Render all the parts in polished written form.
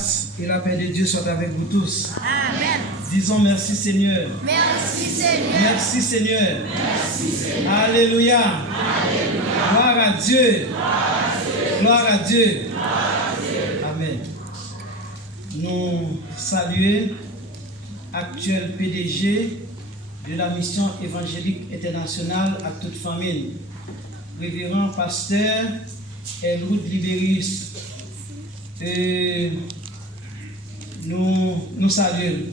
Et la paix de Dieu soit avec vous tous. Amen. Disons merci Seigneur. Merci Seigneur. Merci Seigneur. Merci Seigneur. Alléluia. Alléluia. Gloire à Dieu. Gloire à Dieu. Amen. Nous saluons actuel PDG de la mission évangélique internationale à toute famille, révérend pasteur Elwood Liberius. Nous saluons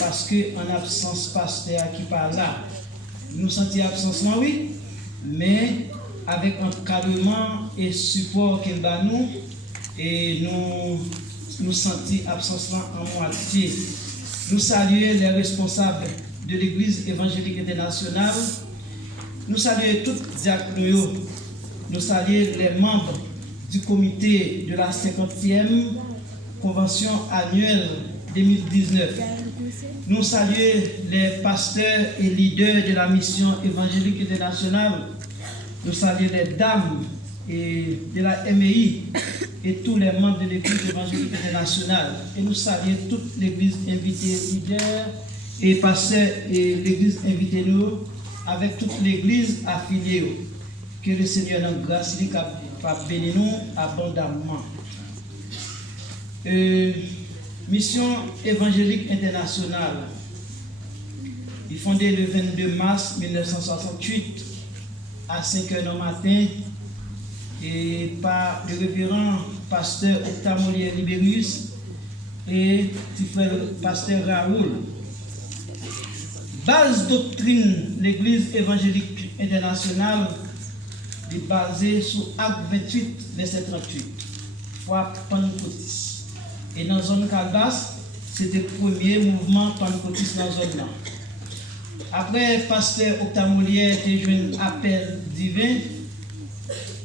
parce que en absence pasteur qui parle là, nous sentons absence oui, mais avec encadrement et support qu'il bat nous et nous sentons absence là en moitié. Nous saluons les responsables de l'Église évangélique internationale. Nous saluons tous les diacres. Nous saluons les membres du comité de la 50e convention annuelle 2019. Nous saluons les pasteurs et leaders de la mission évangélique internationale. Nous saluons les dames et de la MEI et tous les membres de l'Église évangélique internationale. Et nous saluons toute l'Église invitée, leaders et pasteurs et l'Église invitée nous avec toute l'Église affiliée. Que le Seigneur nous grâce et bénisse nous abondamment. Mission évangélique internationale, il est fondé le 22 mars 1968 à 5h du matin et par le révérend pasteur Octamolier Liberius et petit frère pasteur Raoul. Base doctrine, l'Église évangélique internationale est basée sur Acte 28, verset 38, foi pentecôtiste. Et dans la zone Calbas, c'était le premier mouvement pentecôtiste dans la zone là. Après, pasteur Octamolier a eu un appel divin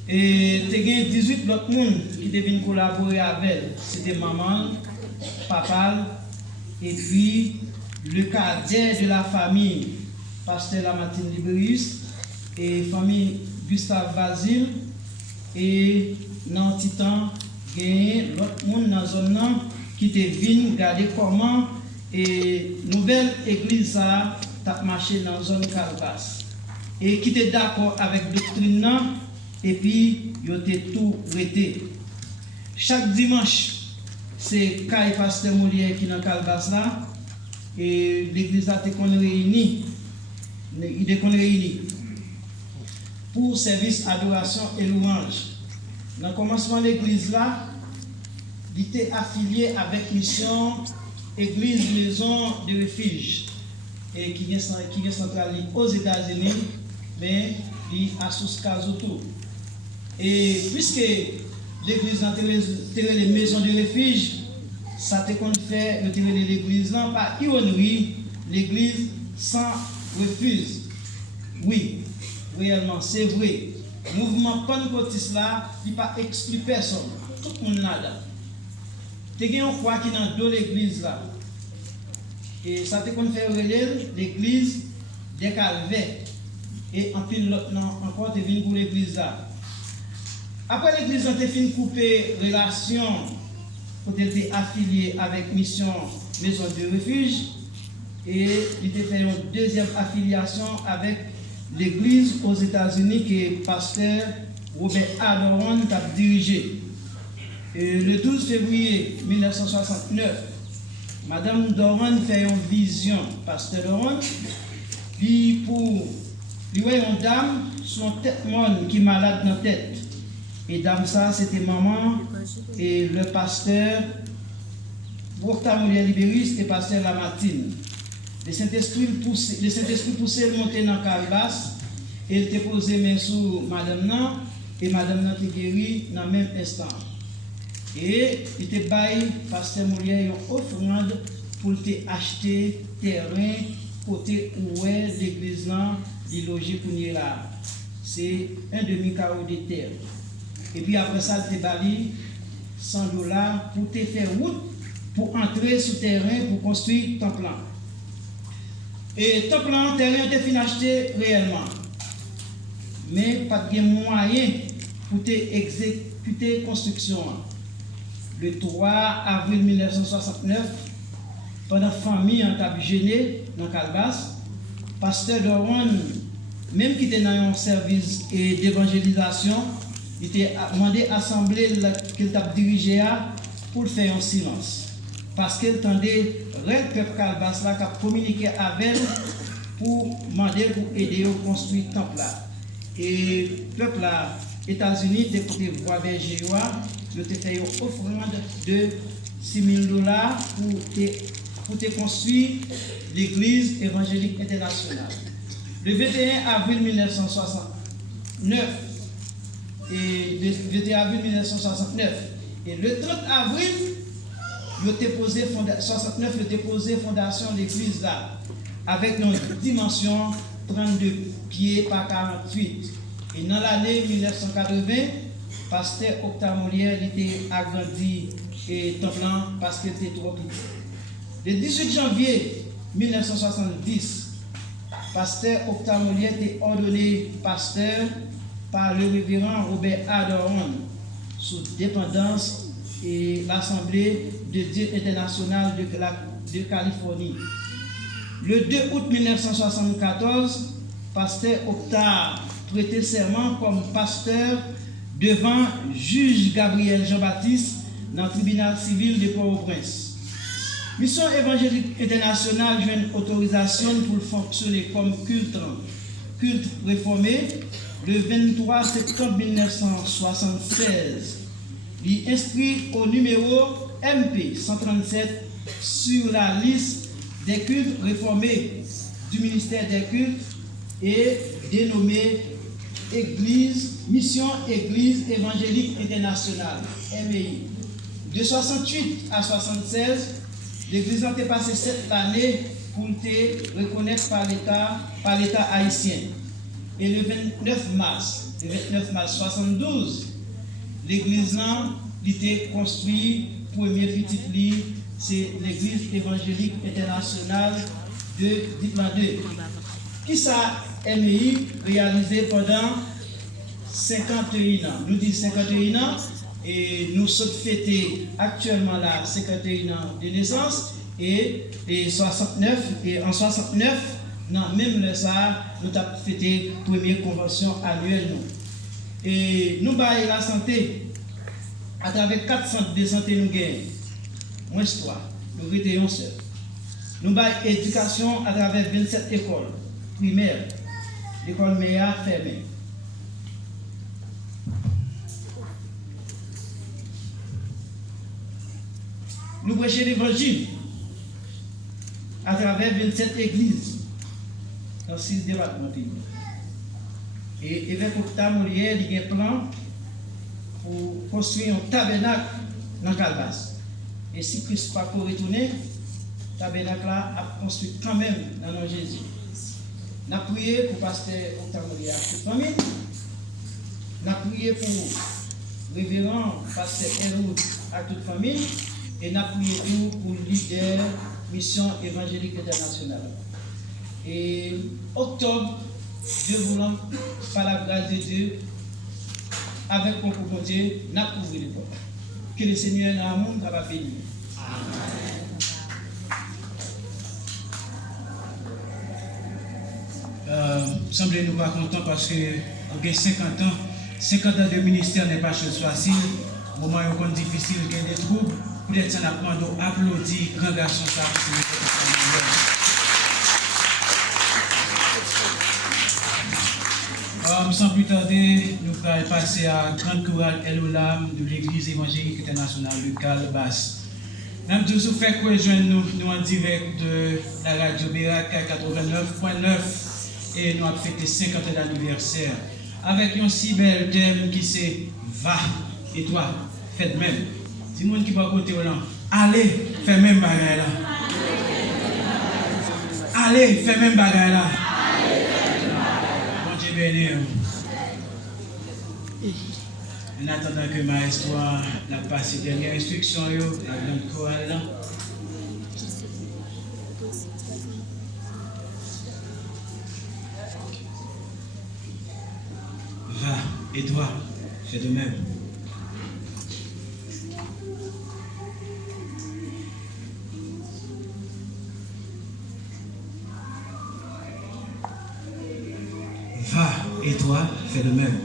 et il y a 18 autres personnes qui devaient collaborer avec elle. C'était maman, papa, et puis le cadet de la famille, pasteur Lamartine Liberius, et famille Gustave Basile, et dans le temps, il y a l'autre monde dans la zone qui te vient regarder comment et nouvelle église a marché dans la zone Calbas. Et qui était d'accord avec la doctrine, et puis il a tout arrêté. Chaque dimanche, c'est Kai Pasteur Molière qui est dans Calbas là, et l'église a été réunie. Il est réuni pour service, adoration et louange. Dans le commencement de l'église là, il était affilié avec mission Église Maison de Refuge et qui est centralisée aux États-Unis, mais il a sous autour. Et puisque l'église a les maisons de refuge, ça te qu'on fait le tirer de l'église là par ironie, l'église sans refuge. Oui, réellement, c'est vrai. Le mouvement pentecôtiste là, il n'a pas exclu personne. Tout le monde là. Tu as un quoi qui est dans l'église là. Et ça te qu'on fait l'église des Calvaires. Et en pile l'autre encore tu viens pour l'église là. Après l'église, on a fini de couper relation pour être affilié avec mission Maison de Refuge. Et il a fait une deuxième affiliation avec l'église aux États-Unis que pasteur Robert Adoron a dirigé. Et le 12 février 1969, Madame Doron fait une vision, pasteur Doron, puis pour lui voir une dame, son tête monde qui est malade dans la tête. Et dame ça, c'était maman et le pasteur Octamolier Liberius et pasteur Lamartine. Le Saint-Esprit poussait monter dans Calbas et il te posé main sur madame nan et madame nan te guéri dans le même instant. Et il te baille pasteur Molière une offrande pour te acheter terrain côté où est l'église là, il logé pour nous là. C'est un demi-carreau de terre. Et puis après ça, il te baille $100 pour te faire route pour entrer sur terrain pour construire ton plan. Et ton plan, terrain, tu fin acheté réellement. Mais pas de moyen pour te exécuter construction. le 3 avril 1969, pendant la famille en table gêné dans Calbas, pasteur Doron, même qui était dans un service d'évangélisation, il était demandé à l'assemblée qu'il a dirigé pour faire un silence. Parce qu'il tendait le peuple Calbas là qui a communiqué avec elle pour demander pour aider à construire le temple là. Et le peuple là, États-Unis, des côtés voix berger, il a fait une offrande de $6,000 pour construire l'église évangélique internationale. Le 21 avril 1969 et le 30 avril, il a déposé fondation de l'église là avec une dimension 32 pieds par 48. Et dans l'année 1980, pasteur Octave Molière était agrandi et templant parce qu'il était trop petit. Le 18 janvier 1970, pasteur Octave Molière était ordonné pasteur par le révérend Robert Adoron sous dépendance et l'Assemblée de Dieu internationale de Californie. Le 2 août 1974, pasteur Octave prêtait serment comme pasteur devant juge Gabriel Jean-Baptiste dans le tribunal civil de Port-au-Prince. Mission évangélique internationale joue une autorisation pour fonctionner comme culte réformé le 23 septembre 1976. Il est inscrit au numéro MP 137 sur la liste des cultes réformés du ministère des cultes et dénommé Mission Église évangélique internationale, MEI. De 68 à 76, l'Église a passé 7 années pour être reconnaître par l'État haïtien. Et le 29 mars 1972, l'Église a été construite, premier petit lit, c'est l'Église évangélique internationale de Diplandé. Qui ça MI réalisé pendant 51 ans. Nous disons 51 ans et nous sommes fêtés actuellement là 51 ans de naissance et 69 et en 69 non, même le ça nous avons fêté la première convention annuelle nous. Et nous baillons la santé à travers 4 centres de santé nous gagnons. Moins 3, nous rétayons seul. Nous baillons éducation à travers 27 écoles primaires. L'école Méa fermée. Nous prêchons l'évangile à travers 27 églises dans 6 départements. Et évêque Octave Molière il y a un plan pour construire un tabernacle dans Calbas. Et si Christ pas pour retourner, le tabernacle là a construit quand même dans le nom de Jésus. Nous avons prié pour pasteur Octave Molière à toute famille. Nous avons prié pour révérend pasteur Héroud à toute famille. Et nous avons prié pour le leader Mission évangélique internationale. Et octobre, Dieu voulant, par la grâce de Dieu, avec mon propre Dieu, nous avons ouvert les portes. Que le Seigneur dans le monde va bénir. Semblez-nous pas contents parce que nous avons 50 ans. 50 ans de ministère n'est pas chose facile. Au moment où c'est difficile, il y a des troubles. Peut-être que ça n'a pas applaudi, grand garçon, ça. Sans plus tarder, nous allons passer à Grande Chorale El-Olam de l'Église évangélique internationale de Calbas. Nous avons toujours fait rejoindre nous en direct de la radio Bérac 89.9 et nous avons fêté 50 ans d'anniversaire avec un si bel thème qui c'est Va et toi, faites même. Si monde qui va côté là, allez, faites même bagaille là. Allez, faites même bagaille là. Bon Dieu béni. En attendant que Maestro n'a passé dernière instruction, la grande chorale là. Va et toi, fais de même. et toi, fais de même.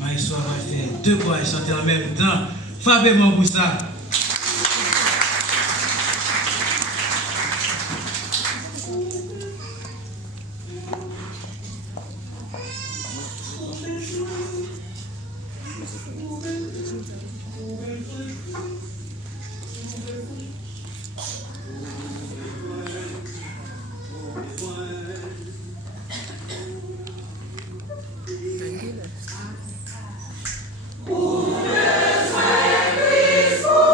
Maïso va faire deux voix et chanter en même temps. Fabement pour ça. Pour le soin Christ.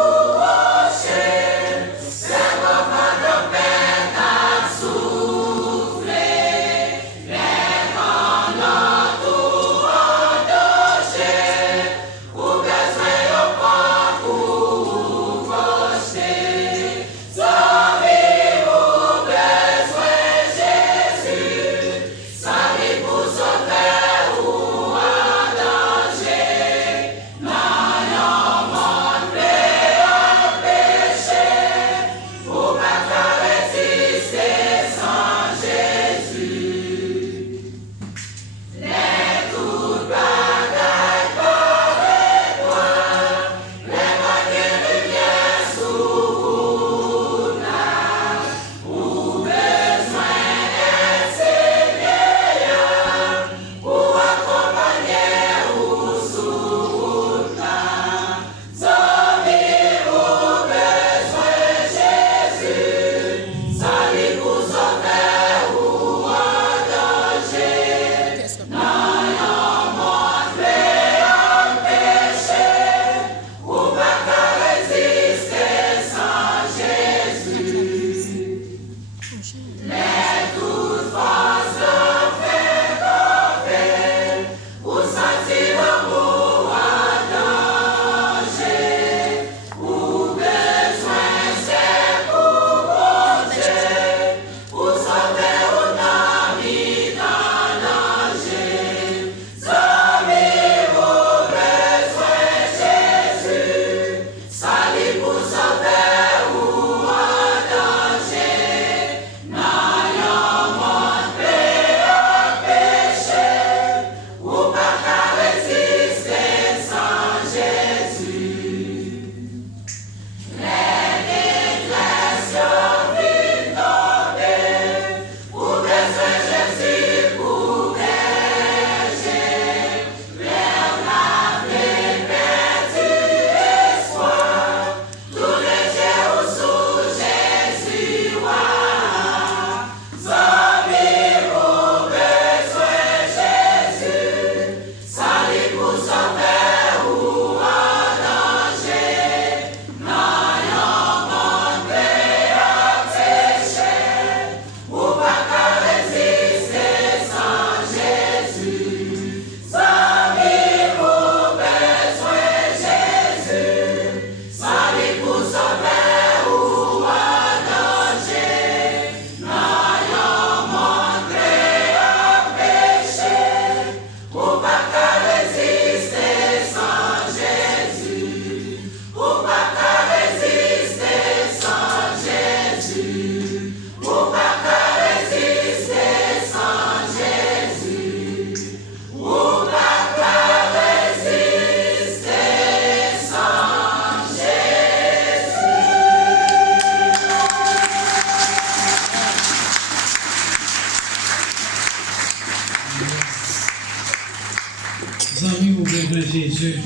Jésus.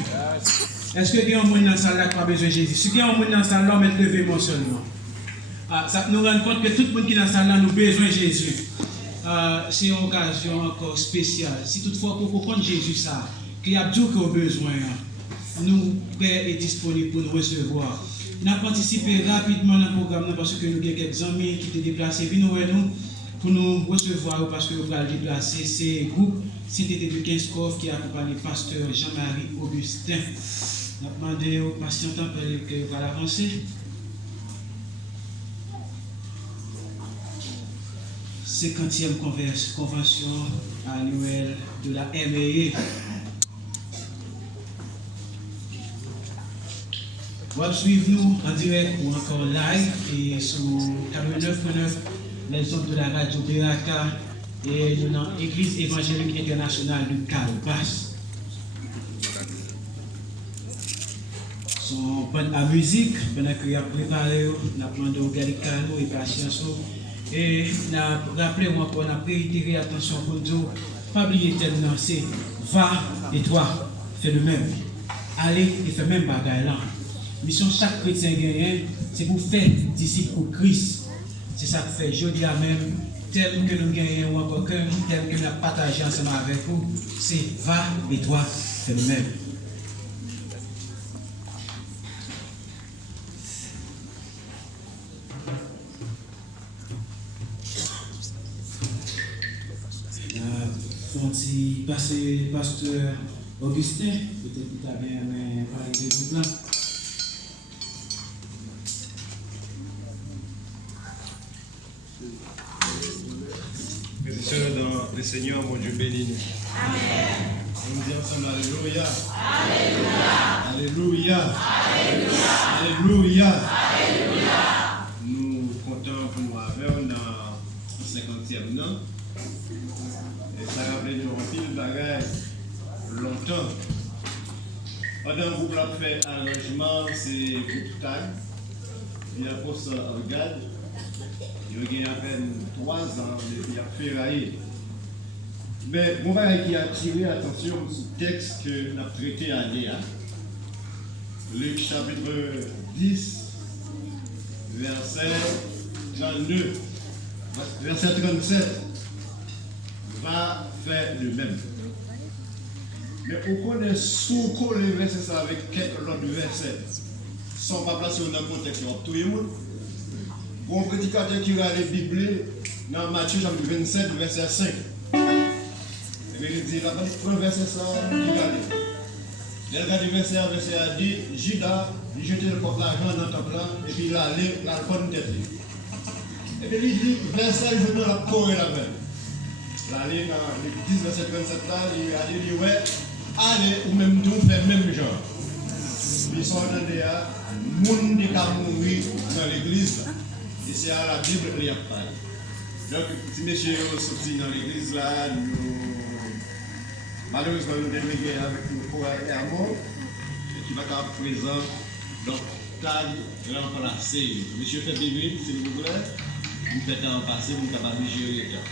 Est-ce que il y a un monde dans la salle qui n'a pas besoin de Jésus? Si il y a un monde dans la salle là, mettez levé-moi seulement. Ça nous rend compte que tout le monde qui est dans la salle là, nous a besoin de Jésus. C'est une occasion encore spéciale. Si toutefois pour comprendre Jésus, ça, qu'il y a tout qu'on a besoin, nous, Père est disponible pour nous recevoir. Nous avons participé rapidement dans le programme parce que nous avons quelques amis qui étaient déplacés. Venez nous pour nous recevoir parce que nous allons déplacer. C'est le groupe Cité de 15 Coffres qui accompagne le pasteur Jean-Marie Augustin. Nous avons demandé aux patients que vous allez avancer. 50e convention annuelle de la MAE. Vous pouvez suivre nous en direct ou encore live et sur 89.9 les ondes de la radio Beraka et dans l'Église évangélique internationale de Calbas. Son bonne à musique, pendant qu'il a préparé, nous avons demandé au Galicano et patience. Et nous avons rappelé encore, nous avons réitéré attention pour nous, pas oublier tellement, c'est va et toi, fais le même. Allez et fais le même bagaille là. Mission chaque chrétien gagnant, c'est pour faire disciples pour Christ. C'est ça que fait jeudi à même, tel que nous gagnons ou encore tel que nous avons partagé ensemble avec vous, c'est va et toi, fais le même. Si passer pasteur Augustin, peut-être qu'il t'a bien parlé de tout là. Bénédiction dans le Seigneur, mon Dieu béni. Amen. On dit ensemble Alléluia. Alléluia. Alléluia. Alléluia. Alléluia. Nous comptons pour nous avoir dans le 50e an. Et ça a rappelé nous un pile bagaille longtemps. Pendant que vous l'avez fait arrangement, c'est groupe tag. Il y a pour ça en garde. Il y a à peine 3 ans depuis la ferraille. Mais mon bagage qui a attiré l'attention sur le texte que nous avons traité à Léa. Luc chapitre 10, verset 32, verset 37. Va faire le même. Mais on connaît sous les versets ça avec quelques autres versets. Sans pas placer dans le contexte de tout le monde. Pour un prédicateur qui va aller Bible dans Matthieu chapitre 27, verset 5. Et il dit, là, prends verset ça, il va aller. Il regarde le verset a dit, Judas, il jetait l'argent dans le temple et puis il allait, il a le bonne tête. Et puis il dit, verset, je donne la corée la même. L'aller dans le 10, verset 27 là, il a dit, ouais, allez, ou même tout, fait même genre. Ils sont dans des gens qui ont mouru dans l'église. Et c'est à la Bible qu'il y a parlé. Donc, si monsieur est sorti dans l'église là, malheureusement, nous devons gagner avec nous pour aller à mort, et qui va être présent dans table remplacée. Monsieur fait Bible, s'il vous plaît, vous faites en passer, vous êtes capable de gérer le temps.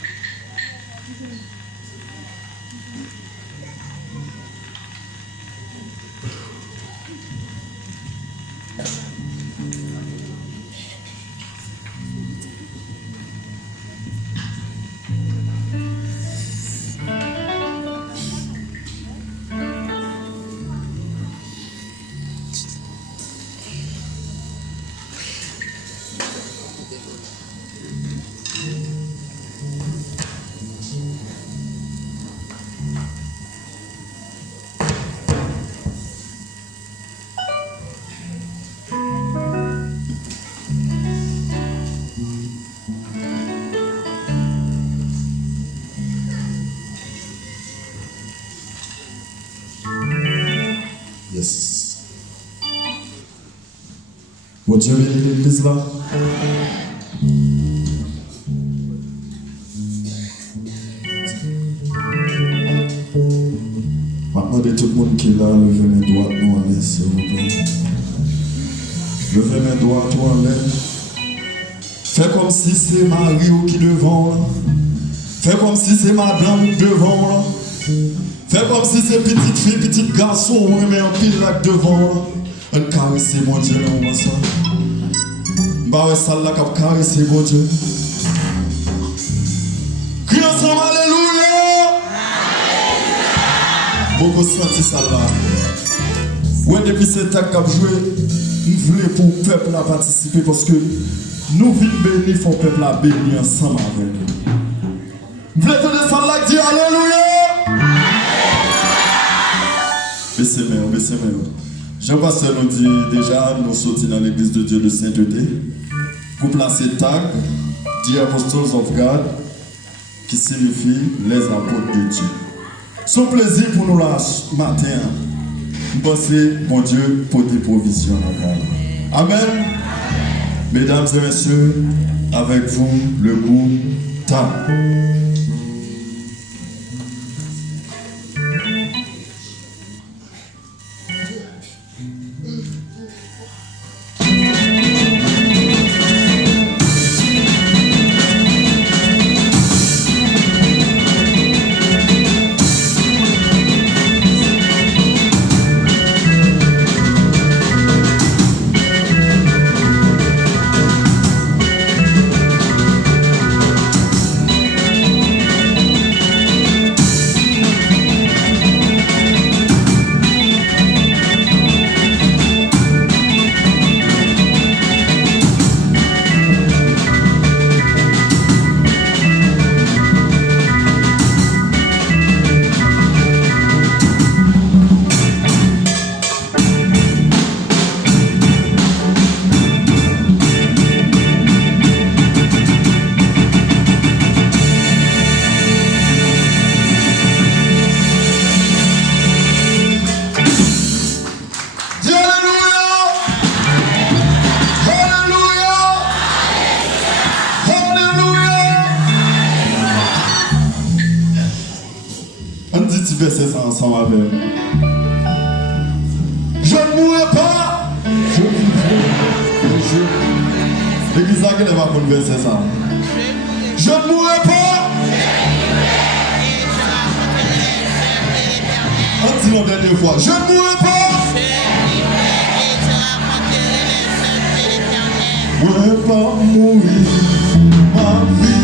Bon Dieu bénit l'église là. Maintenant de tout le monde qui est là, levez mes doigts nous en l'air, s'il vous plaît. Levez mes doigts tout en l'air. Fais comme si c'est Marie qui devant là. Fais comme si c'est madame devant là. Fais comme si c'est petite fille, petit garçon, on met un pile là devant. Un caresse, mon Dieu, là, on va ça. Bah ouais, ça là, cap caresser, mon Dieu. Crie ensemble, alléluia! Beaucoup senti ça là. Ouais, depuis cet acte qu'a joué, nous voulons pour le peuple à participer parce que nous vivons bénis, il faut le peuple à bénir ensemble avec nous. Vous voulez te descendre là et dire alléluia? Baissez main. Jean-Pasteur nous dit déjà, nous sortis dans l'église de Dieu de sainteté pour placer tag, The Apostles of God, qui signifie les apôtres de Dieu. Son plaisir pour nous là matin, nous pensons, mon Dieu, pour des provisions. Amen. Mesdames et messieurs, avec vous, le groupe TAG. Verset ça ensemble avec nous. Je ne mourrai pas, je vivrai. L'église là, qu'elle va pour le verset ça. Je ne mourrai pas. On dit la dernière fois. Je ne mourrai pas. Je ne mourrai pas mourir ma vie.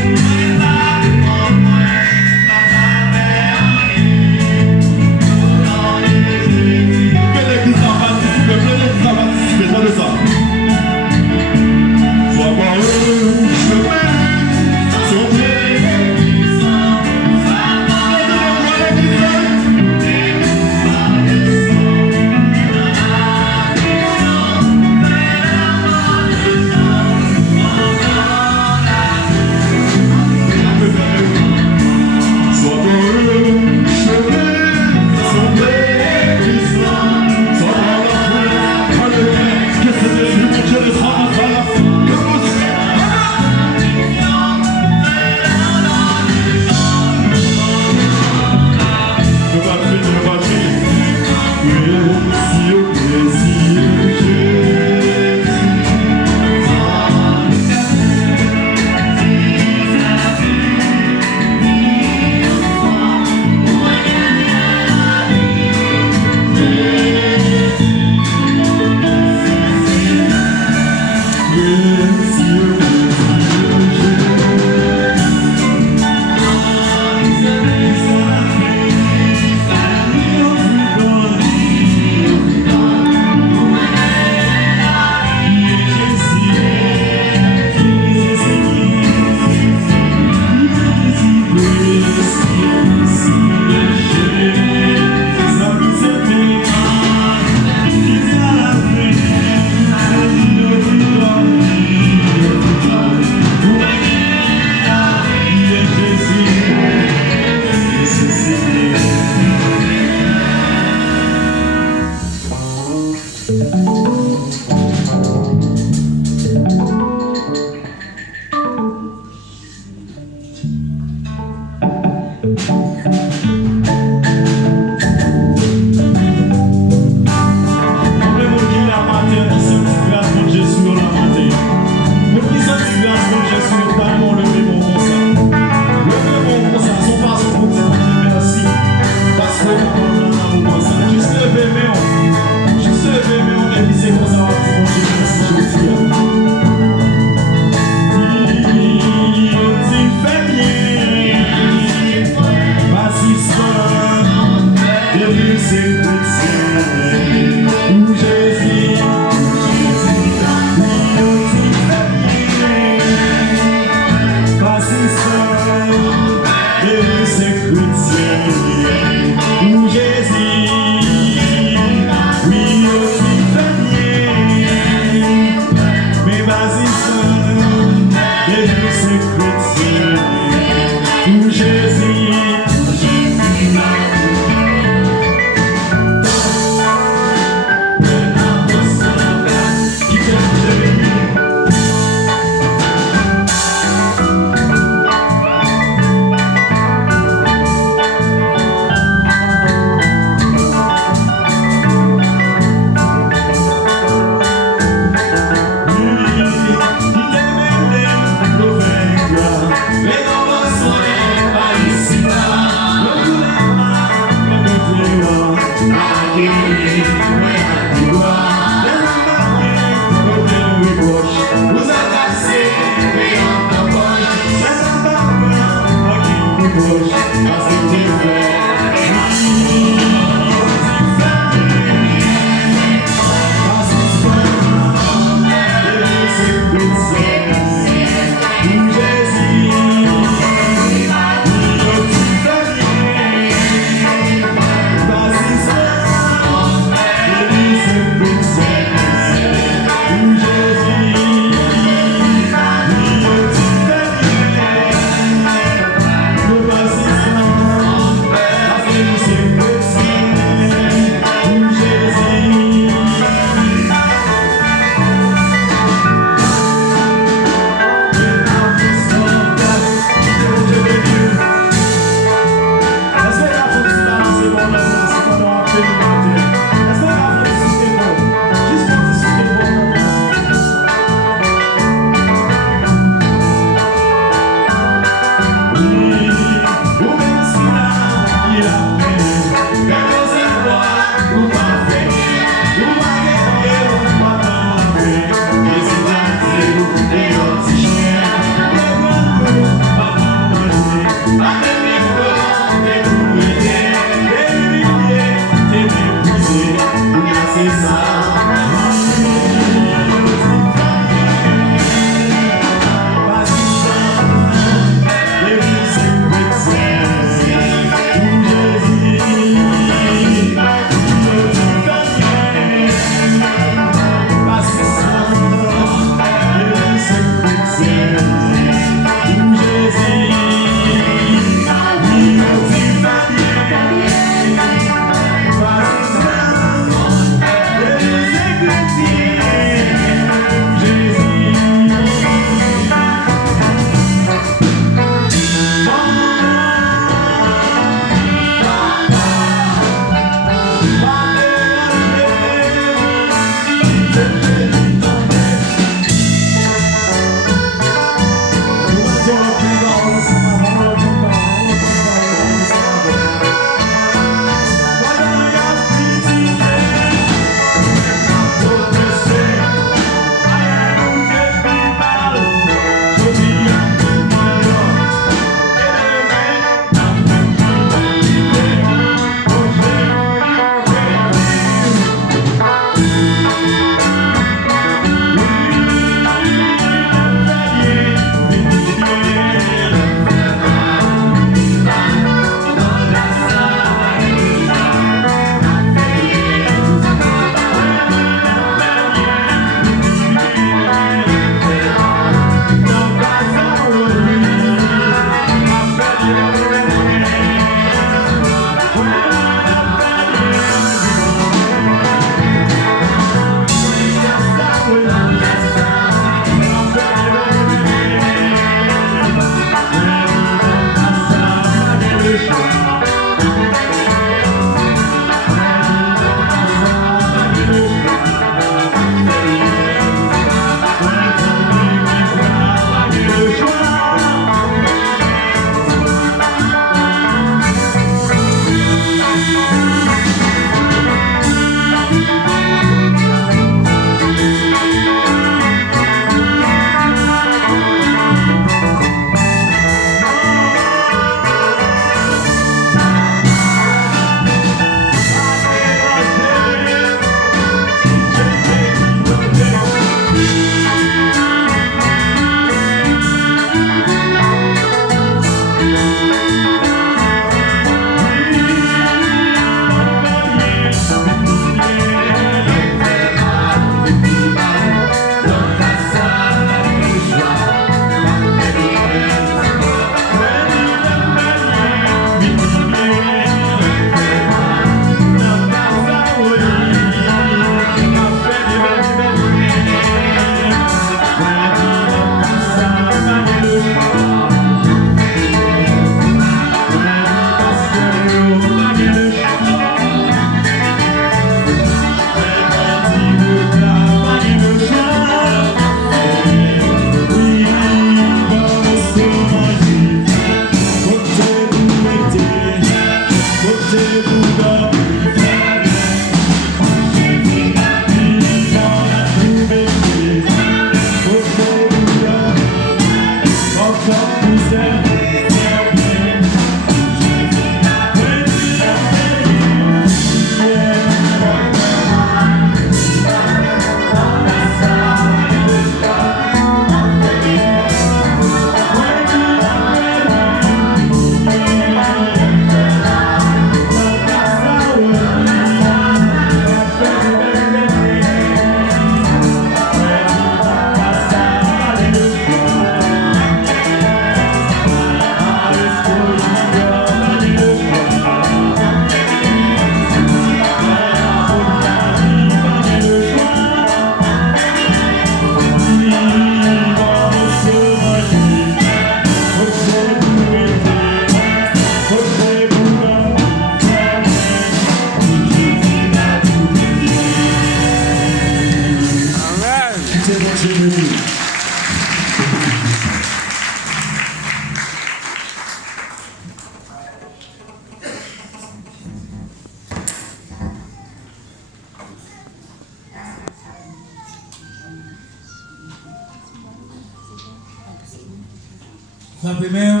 La première.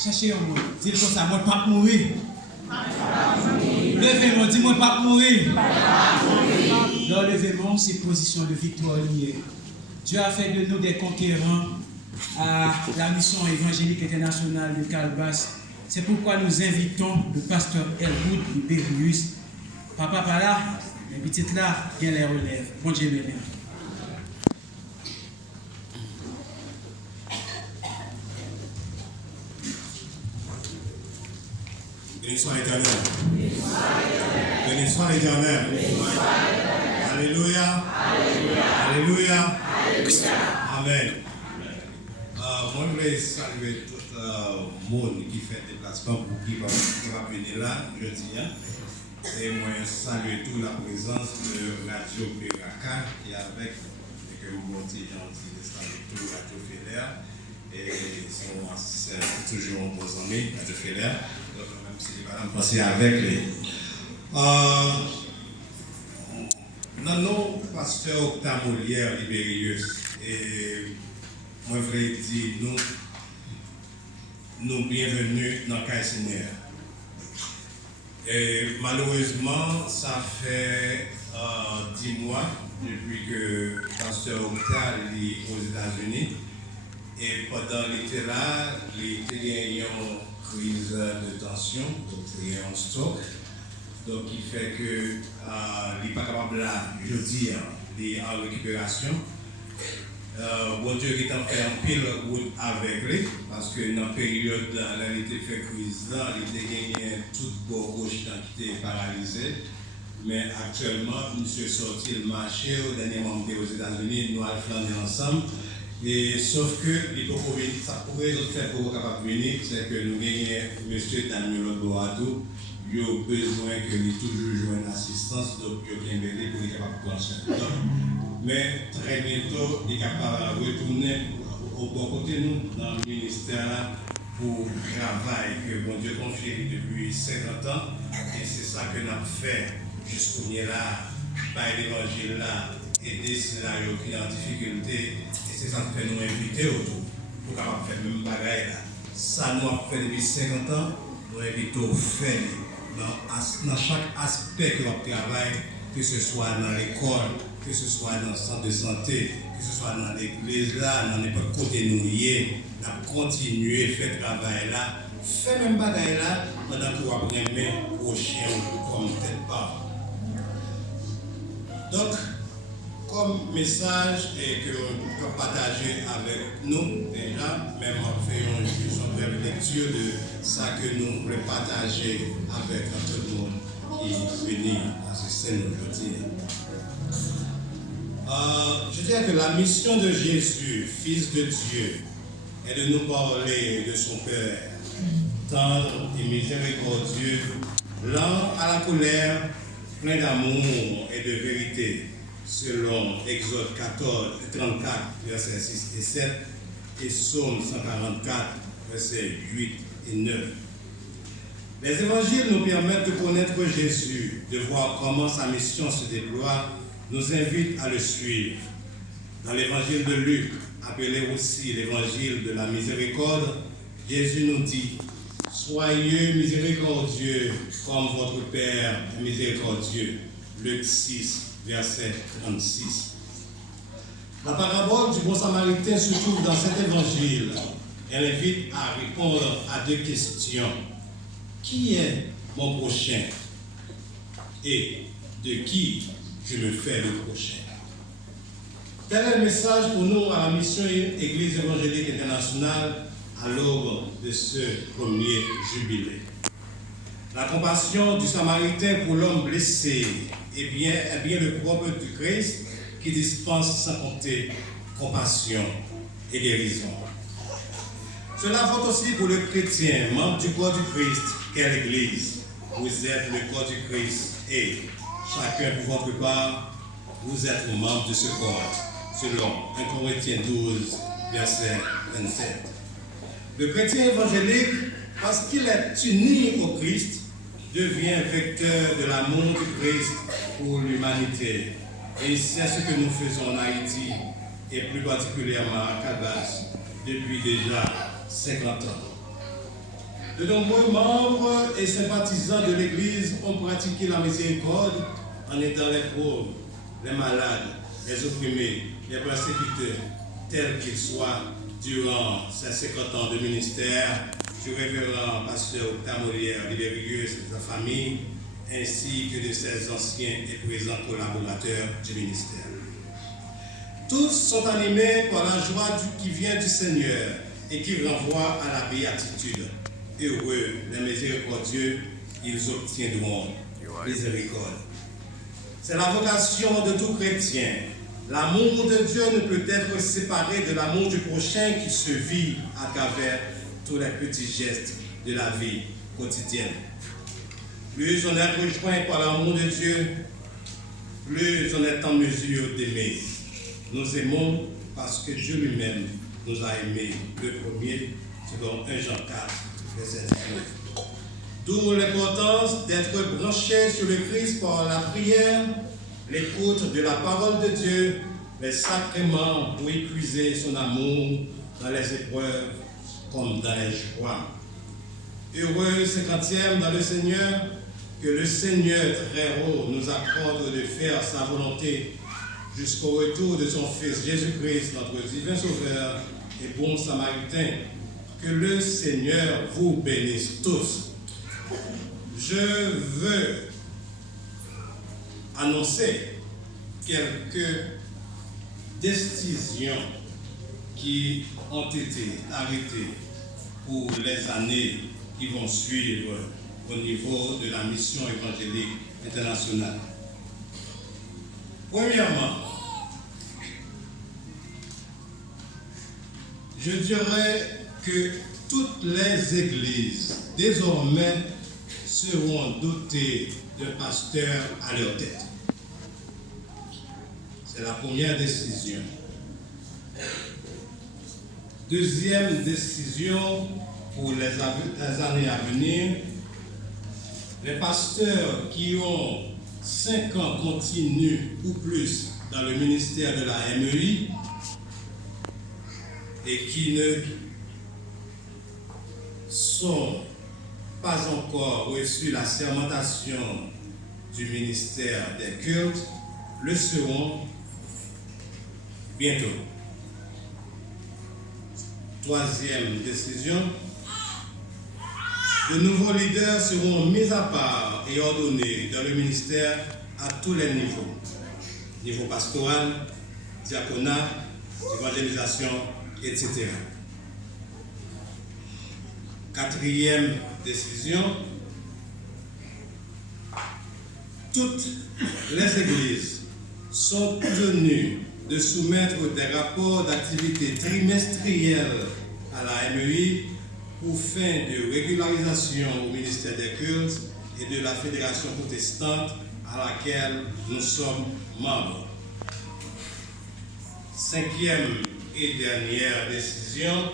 Cherchez un mot. Dis-le comme ça, moi pas mourir. Levez-moi, dis-moi pas mourir. Leur levez-moi, c'est position de victoire liée. Dieu a fait de nous des conquérants à la mission évangélique internationale de Calbas. C'est pourquoi nous invitons le pasteur Elwood Liberius. Papa par là, les petites là, bien les relève. Bon Dieu bénisse. Béni soit l'Éternel. Béni soit l'Éternel. Alléluia. Alléluia. Amen. Moi, je voulais saluer tout le monde qui fait des déplacements pour qui va venir là jeudi. Et moi, je salue toute la présence de Radio Beraka qui est avec, et que vous montez gentil de saluer tout Radio Fédère. Et c'est toujours un bon ami, Radio Fédère. Donc, même si les parents pensent avec les. Non, non, pasteur Octave Molière, Libérius. Et moi, je voulais dire, nous bienvenue dans le Seigneur. Et malheureusement, ça fait 10 mois depuis que pasteur Octave est aux États-Unis. Et pendant l'été là, il y a une crise de tension, donc il y a un stock. Donc, il fait que il n'est pas capable là, je dis, il est en récupération. Bon Dieu qui t'a fait un pile route avec lui, parce que dans la période où il était fait crise là, il était gagné toute gauche qui était paralysée. Mais actuellement, monsieur sorti le marché, au dernier moment aux États-Unis, nous allons flâner ensemble. Et sauf que ça pourrait faire pour capable venir, c'est que nous gagnons monsieur Daniel Boadou. Il a besoin que lui toujours joue une assistance, donc il a bien aidé pour être capable de prendre soin. Mais très bientôt, il est capable de retourner au bon côté nous dans le ministère pour travail que bon Dieu confie depuis 50 ans. Et c'est ça que nous avons fait jusqu'au là, par l'évangile là, aider ceux qui sont en difficulté. Et c'est ça que fait nous inviter autour pour capable faire le même bagaille là. Ça nous a fait depuis 50 ans, nous invitons au faire. Dans chaque aspect que l'on travaille, que ce soit dans l'école, que ce soit dans le centre de santé, que ce soit dans l'église là, dans n'importe côté nous y on a continué à faire ce travail là, fait même bagaille là, pendant que vous apprenez au chien comme tel pas. Donc, comme message et que nous pouvons partager avec nous déjà, même en faisant une brève lecture de ça que nous voulons partager avec tout le monde qui vient à ce scène aujourd'hui. Je dirais que la mission de Jésus, Fils de Dieu, est de nous parler de son Père, tendre et miséricordieux, lent à la colère, plein d'amour et de vérité, selon Exode 34, versets 6 et 7, et Psaume 144, versets 8 et 9. Les évangiles nous permettent de connaître Jésus, de voir comment sa mission se déploie, nous invite à le suivre. Dans l'évangile de Luc, appelé aussi l'évangile de la miséricorde, Jésus nous dit: soyez miséricordieux comme votre Père est miséricordieux. Luc 6, verset 36. La parabole du bon samaritain se trouve dans cet évangile. Elle invite à répondre à deux questions. Qui est mon prochain? Et de qui je me fais le prochain? Tel est le message pour nous à la mission Église évangélique internationale à l'aube de ce premier jubilé. La compassion du Samaritain pour l'homme blessé est bien le propre du Christ qui dispense sans compter compassion et guérison. Cela vaut aussi pour le chrétien, membre du corps du Christ, qu'est l'Église. Vous êtes le corps du Christ et chacun pour votre part, vous êtes membre de ce corps, selon 1 Corinthiens 12, verset 27. Le chrétien évangélique, parce qu'il est uni au Christ, devient vecteur de l'amour du Christ pour l'humanité. Et c'est ce que nous faisons en Haïti, et plus particulièrement à Calbas, depuis déjà 50 ans. De nombreux membres et sympathisants de l'Église ont pratiqué la miséricorde en aidant les pauvres, les malades, les opprimés, les persécutés, tels qu'ils soient, durant ces 50 ans de ministère du révérend pasteur Octave Molière, Libérius et sa famille, ainsi que de ses anciens et présents collaborateurs du ministère. Tous sont animés par la joie qui vient du Seigneur et qui renvoie à la béatitude. Heureux les miséricordieux, ils obtiendront miséricorde. C'est la vocation de tout chrétien. L'amour de Dieu ne peut être séparé de l'amour du prochain qui se vit à travers tous les petits gestes de la vie quotidienne. Plus on est rejoint par l'amour de Dieu, plus on est en mesure d'aimer. Nous aimons parce que Dieu lui-même nous a aimés le premier, selon 1 Jean 4, verset 19. D'où l'importance d'être branché sur le Christ par la prière, l'écoute de la parole de Dieu, les sacrements pour épuiser son amour dans les épreuves comme dans les joies. Heureux 50e dans le Seigneur, que le Seigneur très haut nous accorde de faire sa volonté jusqu'au retour de son Fils Jésus-Christ, notre divin Sauveur et bon Samaritain. Que le Seigneur vous bénisse tous. Je veux annoncer quelques décisions qui ont été arrêtées pour les années qui vont suivre au niveau de la mission évangélique internationale. Premièrement, je dirais que toutes les églises désormais seront dotées d'un pasteur à leur tête. C'est la première décision. Deuxième décision pour les années à venir, les pasteurs qui ont 5 ans continus ou plus dans le ministère de la MEI et qui ne sont pas encore reçu la sermentation du ministère des cultes, le seront bientôt. Troisième décision, de nouveaux leaders seront mis à part et ordonnés dans le ministère à tous les niveaux. Niveau pastoral, diaconat, évangélisation, etc. Quatrième décision, toutes les églises sont tenues de soumettre des rapports d'activité trimestriels à la MEI pour fin de régularisation au ministère des cultes et de la fédération protestante à laquelle nous sommes membres. Cinquième et dernière décision,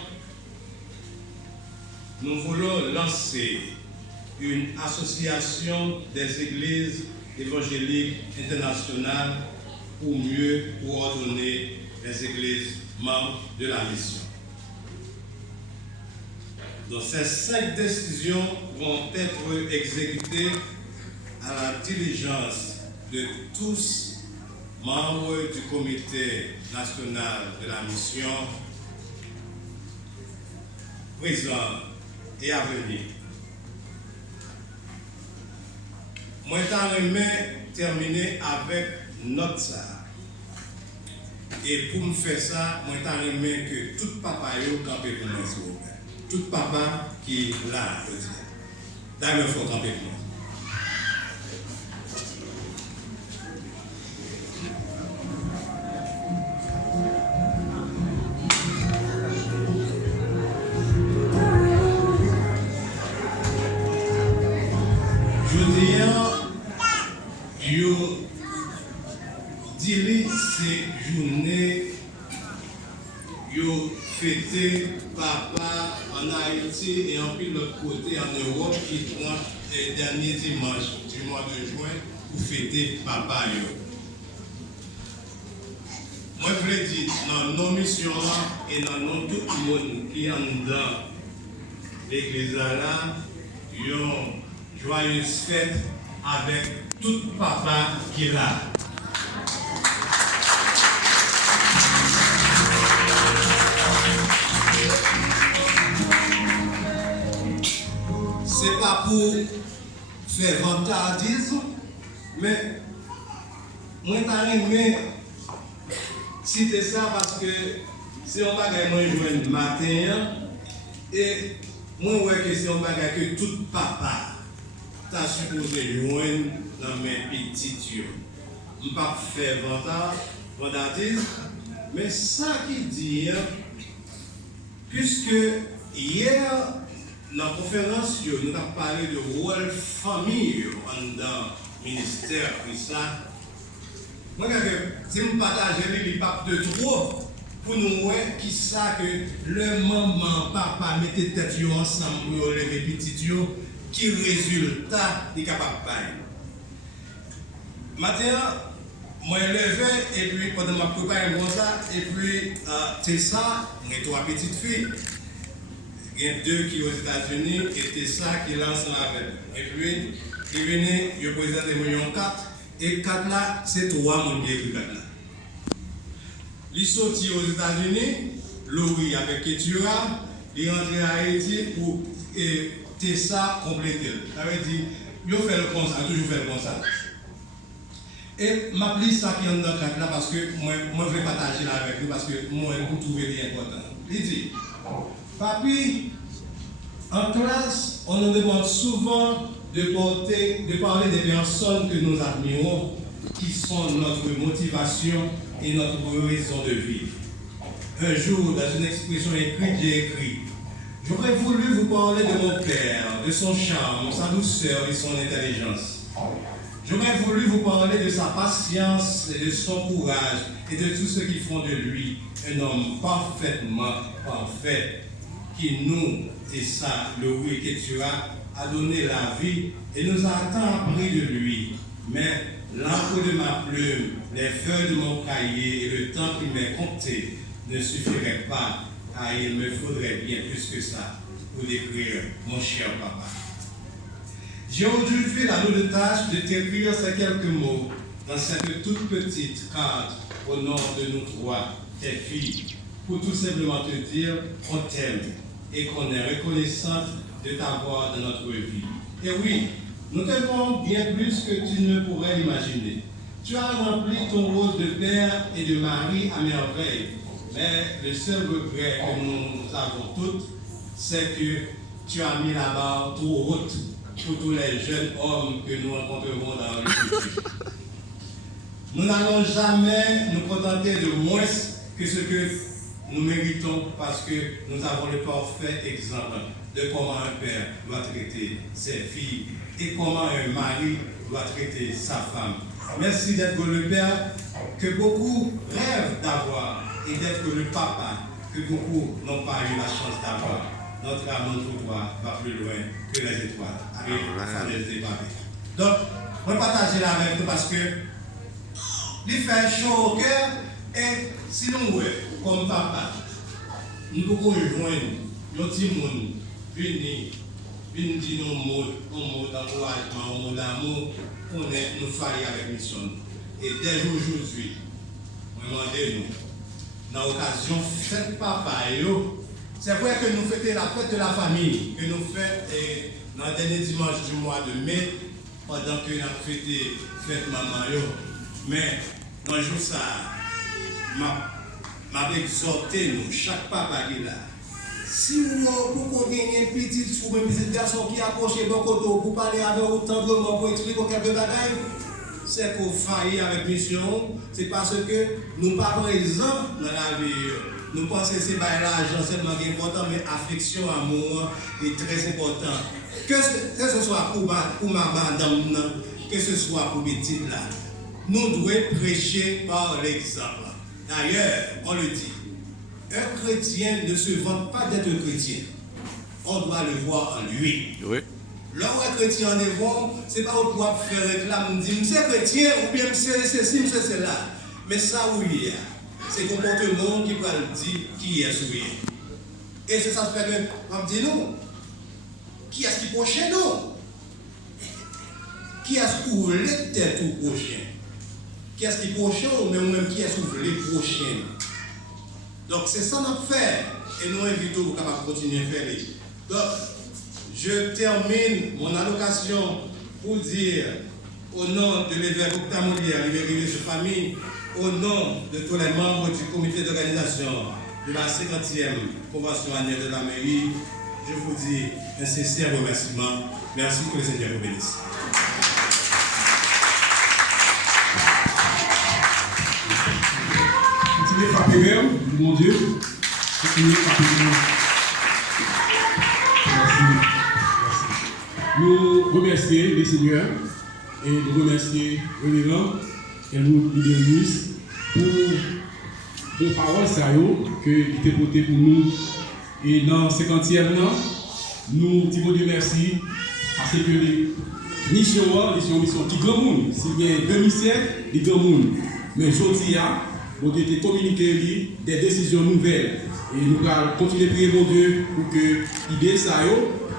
nous voulons lancer une association des églises évangéliques internationales pour mieux coordonner les églises membres de la mission. Donc ces 5 décisions vont être exécutées à la diligence de tous membres du comité national de la mission, présent et à venir. Moi, je terminer avec notre ça. Et pour me faire ça, moi, je que tout papa est campé pour moi, s'il vous plaît. Tout papa qui est là, je dis. D'ailleurs, il faut camper pour moi. Ces journées, yo fêté papa en Haïti et en puis l'autre côté en Europe qui prend les derniers dimanches du mois de juin pour fêter papa yo. Moi je voulais dire dans nos missions et dans nos tout le monde qui est dans l'église là, une joyeuse fête avec tout papa qui est là. C'est pas pour faire vantardisme, mais moi j'ai citer ça parce que si on va gagner le matin et moi ouais que si on va gagner que tout papa t'as supposé joindre dans mes petites yeux. Je ne vais pas faire vandatisme, mais ça qui dit, puisque hier, dans la conférence, nous avons parlé de rôle famille dans le ministère, moi, si je partage les papes de trop, pour nous voir qui ça que le maman, papa, mettez tête ensemble pour lever petit yo, qui résultat est capable de faire. Maintenant, moi je levé et puis pendant ma préparation comme ça, et puis c'est ça, j'ai 3 petites filles. Il y a 2 qui sont aux États-Unis et c'est ça qui lance avec. Et puis, ils venaient, ils présentaient mon 4, et 4 là, c'est 3 mon bien qui 4 là. Il sorti aux États-Unis, Louis avec Ketura, il est rentré à Haïti pour Tessa compléter. Ça veut dire, il fait le comme ça, toujours fait le comme ça. Et m'appelle ça qui est dans le là parce que moi je vais partager là avec vous parce que moi je trouve important. Il dit, papi, en classe, on nous demande souvent de parler des personnes que nous admirons, qui sont notre motivation et notre raison de vivre. Un jour, dans une expression écrite, j'ai écrit, j'aurais voulu vous parler de mon père, de son charme, sa douceur et son intelligence. J'aurais voulu vous parler de sa patience et de son courage et de tout ce qui font de lui un homme parfaitement parfait qui nous, et ça, Louis Ketura, a donné la vie et nous a tant appris de lui. Mais l'encre de ma plume, les feuilles de mon cahier et le temps qui m'est compté ne suffiraient pas. Ah, il me faudrait bien plus que ça pour décrire mon cher papa. J'ai aujourd'hui la lourde tâche de t'écrire ces quelques mots dans cette toute petite carte au nom de nous 3, tes filles, pour tout simplement te dire qu'on t'aime et qu'on est reconnaissante de t'avoir dans notre vie. Et oui, nous t'aimons bien plus que tu ne pourrais l'imaginer. Tu as rempli ton rôle de père et de mari à merveille, mais le seul regret que nous avons toutes, c'est que tu as mis la barre trop haute pour tous les jeunes hommes que nous rencontrerons dans le futur. Nous n'allons jamais nous contenter de moins que ce que nous méritons parce que nous avons le parfait exemple de comment un père doit traiter ses filles et comment un mari doit traiter sa femme. Merci d'être le père que beaucoup rêvent d'avoir et d'être le papa que beaucoup n'ont pas eu la chance d'avoir. Notre amour pour toi va plus loin que les étoiles. Avec les étoiles. Donc, on va partager là avec nous parce que il fait chaud au cœur et si nous, comme papa, nous pouvons joindre nos petits monde, venir dire nos mots d'encouragement, nos mots d'amour, pour nous faire avec mission. Et dès aujourd'hui, demandez-nous, dans l'occasion, faites papa, c'est vrai que nous fêtons la fête de la famille, que nous fêtons dans le dernier dimanche du mois de mai, pendant que nous avons fêté fête maman. Mais dans le jour ça, m'a exhorté nous, chaque papa qui est là. Si vous avez un petit garçon qui approche pour parler avec vous tendrement, pour expliquer quelques bagailles, c'est pour faillir avec mission, c'est parce que nous ne sommes pas présents dans la vie. Nous pensons que c'est l'argent seulement qui est important, mais affection, amour est très important. Que ce soit pour ma madame, que ce soit pour petit là, nous devons prêcher par l'exemple. D'ailleurs, on le dit, un chrétien ne se vante pas d'être chrétien. On doit le voir en lui. Oui. L'homme chrétien en est bon, ce n'est pas au pouvoir faire réclame, dire c'est chrétien ou bien c'est ceci, c'est cela. Mais ça, oui, c'est le comportement qui va le dire qui est souillé. Et c'est ça qui fait que, on dit nous, qui est-ce qui prochain nous? Qui est-ce qui ouvre les têtes au prochain? Qui est-ce qui prochain ou même qui est-ce qui ouvre les prochains? Donc c'est ça notre fait. Et nous invitons pour capable continuer à faire. Donc, je termine mon allocation pour dire au nom de l'évêque Octamolière, l'évêque de famille, au nom de tous les membres du comité d'organisation de la 50e convention annuelle de la mairie, je vous dis un sincère remerciement. Merci, que le Seigneur vous bénisse. Continuez à frapper, mon Dieu. Continuez à frapper. Merci. Nous remercions le Seigneur et nous remercions le Révérend et nous libérons pour les paroles que il était porté pour nous. Et dans 50e an, nous disons Dieu merci parce que les missions sont missions qui grand monde. S'il y a 2000 siècles, les grand monde. Mais aujourd'hui, nous avons communiqué des décisions nouvelles. Et nous allons continuer à prier mon Dieu pour que l'idée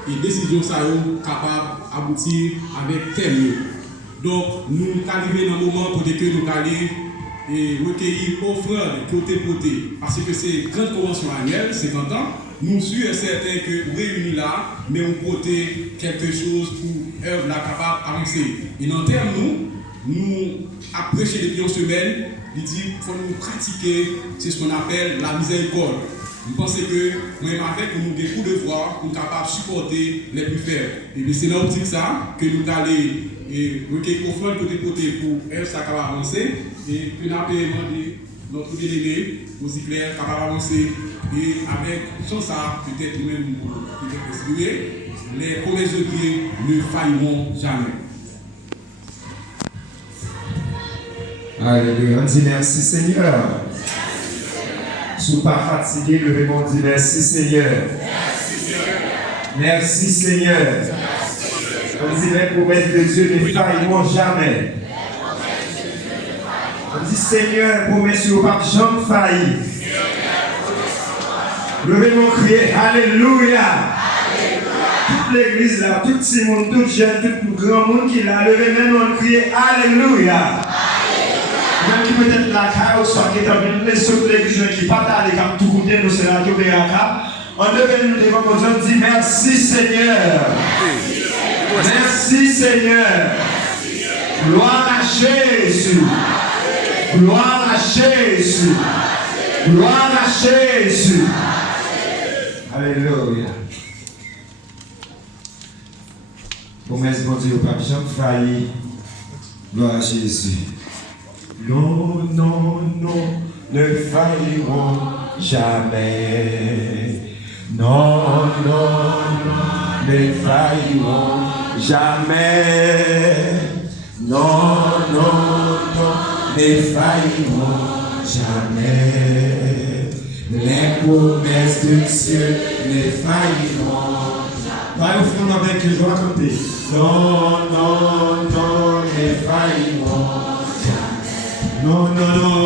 et décisions soient capables d'aboutir avec thème. Donc, nous arrivons dans un moment pour que nous allons recueillir offrandes qui ont été portées. Parce que c'est une grande convention annuelle, 50 ans. Nous sommes certains que nous réunis là, mais on porter quelque chose pour œuvre là capable d'avancer. Et dans le terme, nous avons prêché depuis une semaine, il dit qu'il faut nous pratiquer, c'est ce qu'on appelle la miséricorde. Nous pensons que, même avec nous, des coups de voix, nous sommes capables de supporter les plus faibles. Et c'est dans l'optique ça que nous allons recueillir offrandes pour dépoter pour œuvre ça capable d'avancer. Et que nous avons demandé notre délégué, aussi clair, capable d'avancer. Et avec tout ça, peut-être nous-mêmes, peut-être respirer, les promesses de Dieu ne failleront jamais. Alléluia. On dit merci Seigneur. Si vous n'êtes pas fatigué, levez-moi, on dit merci Seigneur. Merci Seigneur. On dit les promesses de Dieu ne failleront jamais. On dit Seigneur, promesse ne va jamais faillir. Levez-moi, crier Alléluia. Toute l'église là, tout le monde, tout jeune, tout le grand monde qui est là, levez-moi, crier Alléluia. Même qui peut être la caille, soit qui est en train de sauter l'église qui partage comme tout le monde, nous c'est la journée à cap. On devait nous devant nos hommes dire merci Seigneur. Merci Seigneur. Gloire à Jésus. Gloire à Jésus. Gloire à Jésus. Alléluia. Promesse mon Dieu, pas jamais failli. Gloire à Jésus. Non, non, non, ne failliront jamais. Non, non, non, ne failliront jamais. Non, non, non, ne failliront jamais. Les promesses de Dieu ne failliront jamais. Pas au fond avec les joie côté. Non, non, non, ne failliront jamais. Non, non, non.